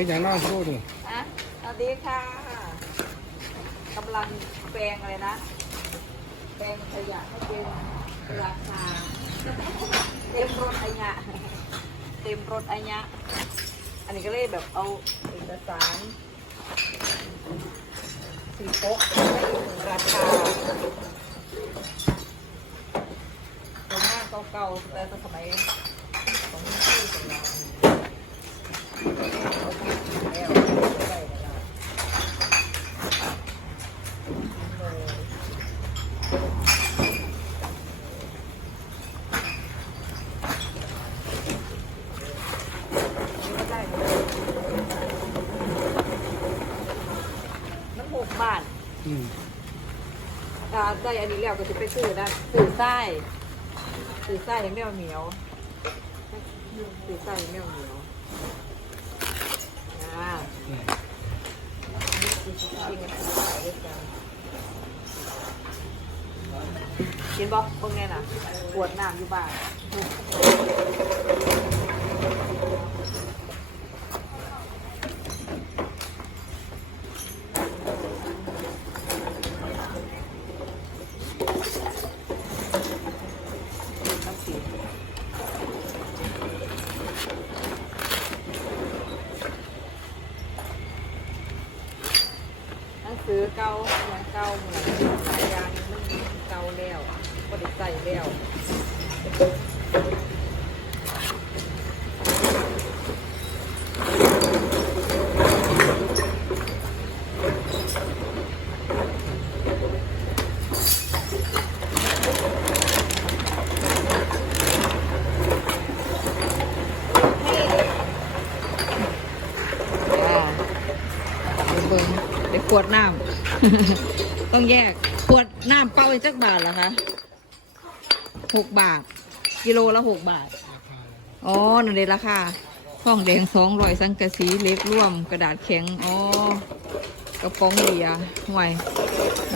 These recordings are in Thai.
ฮ้ยอย่างน้อยพูดดิอะสวัสดีค่ะกำลังแปลงอะไรนะ แปลงขยะให้เป็นราคาเต็มรถอัญะเต็มรถอัญะอันนี้ก็เลยแบบเอาเอกสารสีโป๊ะให้ถึงราคาตัวหน้าเก่าๆแต่สมัยของพี่ของเราเอาเก็บแล้วไม่ได้แล้วเลย ไม่ได้เลยมันหกบาทอืมอ่าได้อันนี้แล้วก็จะไปซื้อได้ซื้อไส้ซื้อไส้ให้แมวเหมียวซื้อไส้ให้แมวเหมียวอ่าอืม นี่คือจริงๆมันขายด้วย กันกินบอกพวกนี้น่ะปวดน้ำอยู่บ้านน้ำสีหนังสือเก่าอย่างเก่าเหมือนหลายอย่างมันเก่าแล้วก็ได้ใส่ แล้วอ่าเดี๋ยวเบิ้งเดี๋ยวขวดน้ำ ต้องแยกขวดน้ำเป้าอีกจักบาทเหรอคะ หกบาท กิโลละหกบาท อ๋อนั่นเองราคาห้องแดงสองร้อยสังกะสีเล็กร่วมกระดาษแข็ง อ๋อกระป๋องเบียร์ห่วย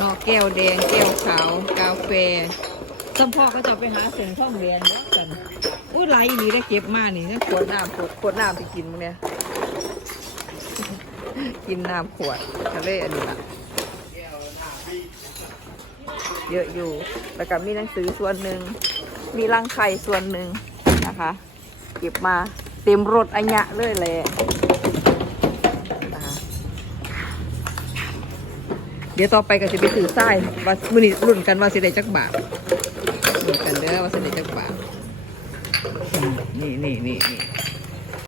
นอกแก้วแดง แก้วขาว กาแฟสมพ่อก็จะไปหาเสียงท่องเรียนเยอะกันอุ้ยหลายอีหลีได้เก็บมานี่นะขวดน้ำขวดขวดน้ำไปกินมั้งเนี่ยกินน้ำขวดทะเลอันนี้ละ เยอะอยู่ แล้วก็มีหนังสือส่วนหนึ่ง มีรังไข่ส่วนหนึ่งนะคะ เก็บมาเต็มรถอัญญะเลยแหละเดี๋ยวต่อไปก็จะไปถือไส้ว่ามือนี้รุ่นกันว่าสิได้จักบาทรุ่นกันเด้อว่าสิได้จักบาทนี่นี่นี่นี่